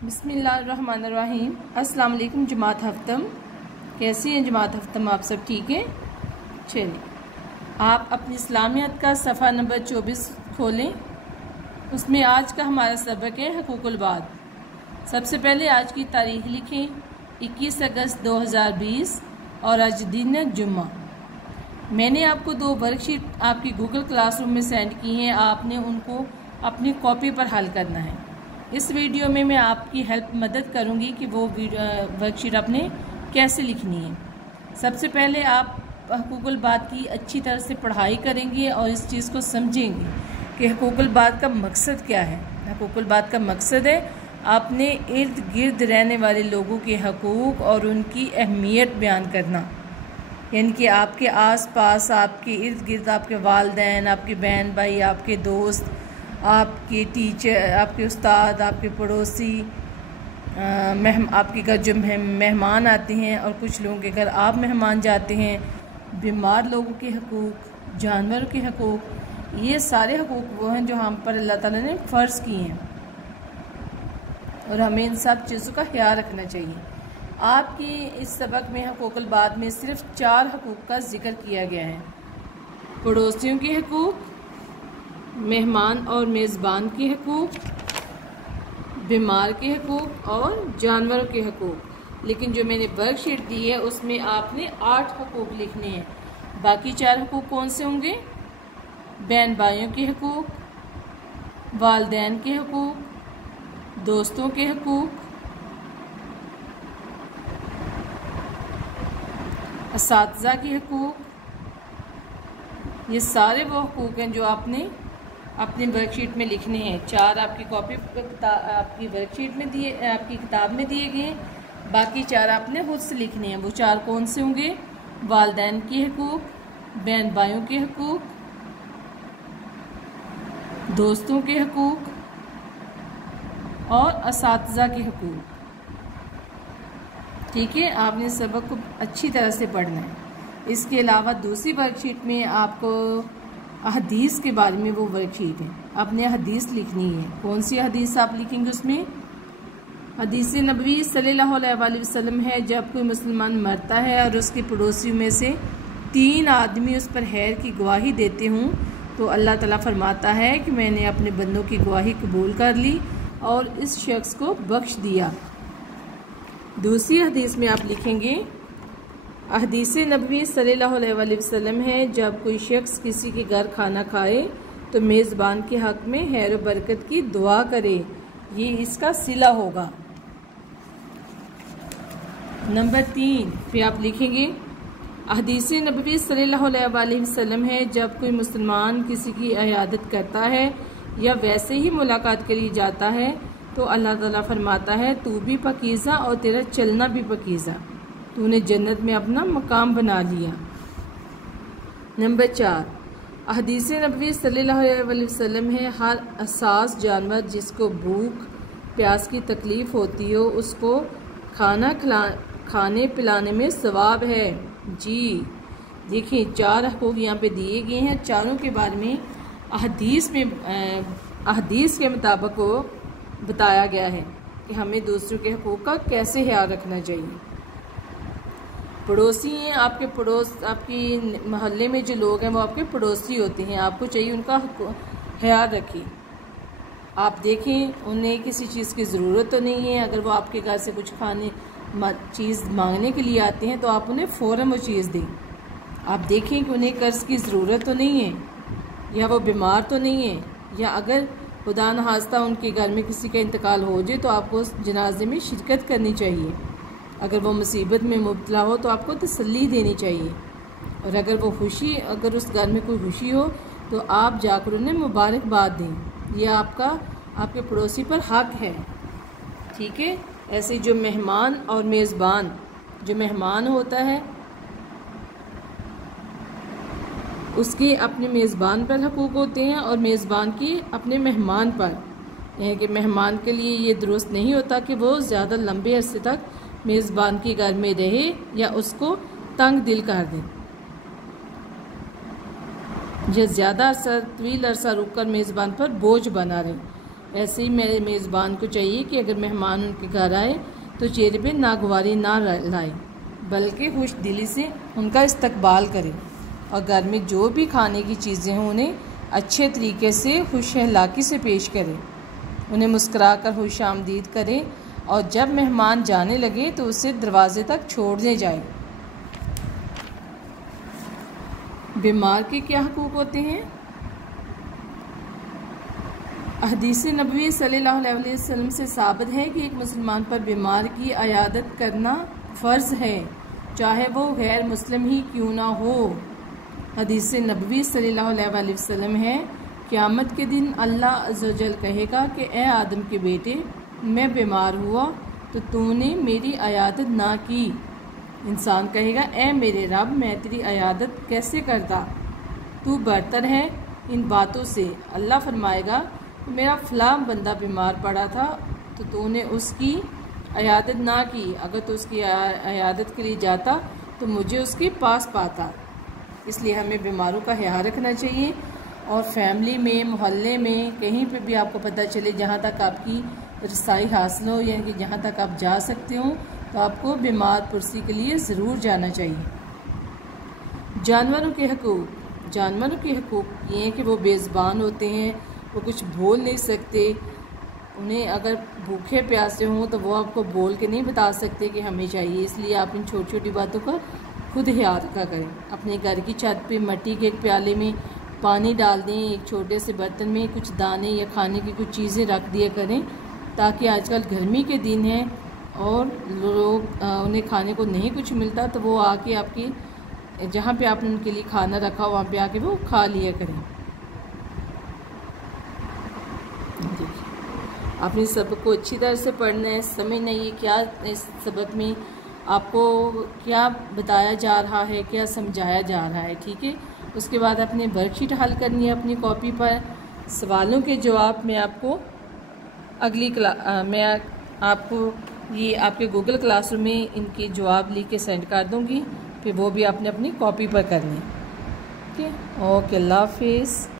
बिस्मिल्लाहिर्रहमानिर्रहीम। अस्सलाम वालेकुम जमात हफ्तम। कैसी हैं जमात हफ्तम? आप सब ठीक हैं? चलिए, आप अपनी इस्लामियत का सफ़ा नंबर 24 खोलें। उसमें आज का हमारा सबक है हकूकुल बाद। सबसे पहले आज की तारीख लिखें 21 अगस्त 2020 और आज दिन जुम्मा। मैंने आपको 2 वर्कशीट आपकी गूगल क्लासरूम में सेंड की हैं। आपने उनको अपनी कॉपी पर हल करना है। इस वीडियो में मैं आपकी मदद करूंगी कि वो वर्कशीट आपने कैसे लिखनी है। सबसे पहले आप हकूकुल बाद की अच्छी तरह से पढ़ाई करेंगे और इस चीज़ को समझेंगे कि हकूकुल बाद का मकसद क्या है। हकूकुल बाद का मकसद है आपने इर्द गिर्द रहने वाले लोगों के हकूक़ और उनकी अहमियत बयान करना। यानी कि आपके आस पास, आपके इर्द गिर्द आपके वालिदैन, आपके बहन भाई, आपके दोस्त, आपके टीचर, आपके उस्ताद, आपके पड़ोसी, आपके घर जो मेहमान आते हैं और कुछ लोगों के घर आप मेहमान जाते हैं, बीमार लोगों के हकूक़, जानवरों के हकूक़, ये सारे हकूक़ वो हैं जो हम पर अल्लाह ताला ने फ़र्ज़ किए हैं और हमें इन सब चीज़ों का ख्याल रखना चाहिए। आपकी इस सबक में हकूकुल बाद में सिर्फ 4 हकूक़ का जिक्र किया गया है। पड़ोसियों के हकूक़, मेहमान और मेज़बान के हकूक़, बीमार के हकूक़ और जानवरों के हकूक़। लेकिन जो मैंने वर्कशीट दी है उसमें आपने 8 हकूक़ लिखने हैं। बाकी 4 हकूक़ कौन से होंगे? बहन भाइयों के हकूक़, वालिदैन के हकूक़, दोस्तों के हकूक़, असातिज़ा के हकूक़। ये सारे वो हकूक़ हैं जो आपने अपनी वर्कशीट में लिखने हैं। 4 आपकी कॉपी आपकी वर्कशीट में दिए, आपकी किताब में दिए गए हैं। बाकी 4 आपने खुद से लिखने हैं। वो 4 कौन से होंगे? वालिदैन के हकूक़, बहन भाइयों के हकूक़, दोस्तों के हकूक़ और असातिज़ा के हकूक़। ठीक है, आपने सबक को अच्छी तरह से पढ़ना है। इसके अलावा दूसरी वर्कशीट में आपको हदीस के बारे में वो वर्कशीट है, आपने हदीस लिखनी है। कौन सी हदीस आप लिखेंगे? उसमें हदीस नबवी सल्लल्लाहु अलैहि वसल्लम है, जब कोई मुसलमान मरता है और उसके पड़ोसियों में से 3 आदमी उस पर खैर की गवाही देते हों तो अल्लाह ताला फरमाता है कि मैंने अपने बंदों की गवाही कबूल कर ली और इस शख्स को बख्श दिया। दूसरी हदीस में आप लिखेंगे हदीस नबवी सल्लल्लाहु अलैहि वसल्लम है, जब कोई शख्स किसी के घर खाना खाए तो मेज़बान के हक़ में खैर और बरकत की दुआ करे, ये इसका सिला होगा। नंबर 3 पे आप लिखेंगे हदीस नबवी सल्लल्लाहु अलैहि वसल्लम है, जब कोई मुसलमान किसी की इयादत करता है या वैसे ही मुलाकात के लिए जाता है तो अल्लाह ताला फरमाता है तू भी पकीज़ा और तेरा चलना भी पकीज़ा, तूने जन्नत में अपना मकाम बना लिया। नंबर 4 हदीस नबवी सल्लल्लाहु अलैहि वसल्लम है, हर हसास जानवर जिसको भूख प्यास की तकलीफ़ होती हो उसको खाने पिलाने में सवाब है। जी देखिए, 4 हकूक़ यहाँ पे दिए गए हैं। चारों के बारे में हदीस के मुताबिक को बताया गया है कि हमें दूसरों के हकूक़ का कैसे ख्याल रखना चाहिए। पड़ोसी हैं आपके, आपकी मोहल्ले में जो लोग हैं वो आपके पड़ोसी होते हैं। आपको चाहिए उनका ख्याल रखें। आप देखें उन्हें किसी चीज़ की ज़रूरत तो नहीं है। अगर वो आपके घर से कुछ चीज़ मांगने के लिए आते हैं तो आप उन्हें फ़ौरन वो चीज़ दें। आप देखें कि उन्हें कर्ज़ की ज़रूरत तो नहीं है या वो बीमार तो नहीं है, या अगर खुदा न खास्ता उनके घर में किसी का इंतकाल हो जाए तो आपको उस जनाजे में शिरकत करनी चाहिए। अगर वो मुसीबत में मुब्तला हो तो आपको तसल्ली देनी चाहिए। और अगर उस घर में कोई खुशी हो तो आप जाकर उन्हें मुबारकबाद दें। यह आपके पड़ोसी पर हक है। ठीक है, ऐसे जो मेहमान और मेज़बान, जो मेहमान होता है उसके अपने मेज़बान पर हकूक़ होते हैं और मेज़बान के अपने मेहमान पर। यानी कि मेहमान के लिए ये दुरुस्त नहीं होता कि वो ज़्यादा लंबे अरसे तक मेज़बान के घर में रहे या उसको तंग दिल कर दें, या ज़्यादा तवील अरसा रुक कर मेज़बान पर बोझ बना रहे। ایسے ہی میرے میزبان کو چاہیے کہ اگر مہمان ان کے گھر آئے تو چہرے پہ ناگواری نہ لائے، بلکہ خوش دلی سے ان کا استقبال کرے، اور گھر میں جو بھی کھانے کی چیزیں ہوں انہیں اچھے طریقے سے خوش اخلاقی سے پیش کرے، انہیں مسکرا کر خوش آمدید کرے، اور جب مہمان جانے لگے تو اسے دروازے تک چھوڑنے جائے۔ بیمار کے کیا حقوق ہوتے ہیں؟ حدیث نبوی صلی اللہ علیہ وسلم سے ثابت ہے کہ ایک مسلمان پر بیمار کی عیادت کرنا فرض ہے، چاہے وہ غیر مسلم ہی کیوں نہ ہو۔ حدیث نبوی صلی اللہ علیہ وسلم ہے، قیامت کے دن اللہ عز و جل کہے گا کہ اے آدم کے بیٹے، میں بیمار ہوا تو تو نے میری عیادت نہ کی۔ انسان کہے گا اے میرے رب، میں تیری عیادت کیسے کرتا، تو برتر ہے ان باتوں سے۔ اللہ فرمائے گا میرا فلاں بندہ بیمار پڑا تھا تو تو نے اس کی عیادت نہ کی، اگر تو اس کی عیادت کے لیے جاتا تو مجھے اس کے پاس پاتا۔ اس لیے ہمیں بیماروں کا خیال رکھنا چاہیے، اور فیملی میں، محلے میں، کہیں پہ بھی آپ کو پتہ چلے جہاں تک آپ کی رسائی حاصل ہو، یعنی کہ جہاں تک آپ جا سکتے ہوں، تو آپ کو بیمار پرسی کے لیے ضرور جانا چاہیے۔ جانوروں کے حقوق۔ جانوروں کے حقوق یہ ہیں کہ وہ بے زبان ہوتے ہیں، وہ کچھ بول نہیں سکتے، انہیں اگر بھوکے پیاسے ہوں تو وہ آپ کو بول کے نہیں بتا سکتے کہ ہمیں چاہیے، اس لیے آپ ان چھوٹی چھوٹی باتوں کا خود خیال رکھا کریں۔ اپنے گھر کی چھت پہ مٹی کے ایک پیالے میں پانی ڈال دیں، ایک چھوٹے سے برتن میں کچھ دانے یا کھانے کی کچھ چیزیں رکھ دیا کریں، تاکہ آج کل گرمی کے دن ہیں اور لوگ انہیں کھانے کو نہیں کچھ ملتا تو وہ آ کے آپ کی جہاں پہ آپ نے ان کے لیے کھانا رکھا وہاں پہ آ کے وہ کھا لیا کریں۔ آپ نے سبق کو اچھی طرح سے پڑھنا ہے، سمجھنا ہے کیا اس سبق میں آپ کو کیا بتایا جا رہا ہے، کیا سمجھایا جا رہا ہے، ٹھیک ہے۔ اس کے بعد اپنے ورک شیٹ حل کرنی ہے اپنی کاپی پر۔ سوالوں کے جواب میں آپ کو میں آپ کو یہ آپ کے گوگل کلاس روم میں ان کے جواب لکھ کے سینڈ کر دوں گی، پھر وہ بھی آپ نے اپنی کاپی پر کرنی ہے، ٹھیک ہے۔ اوکے، اللہ حافظ۔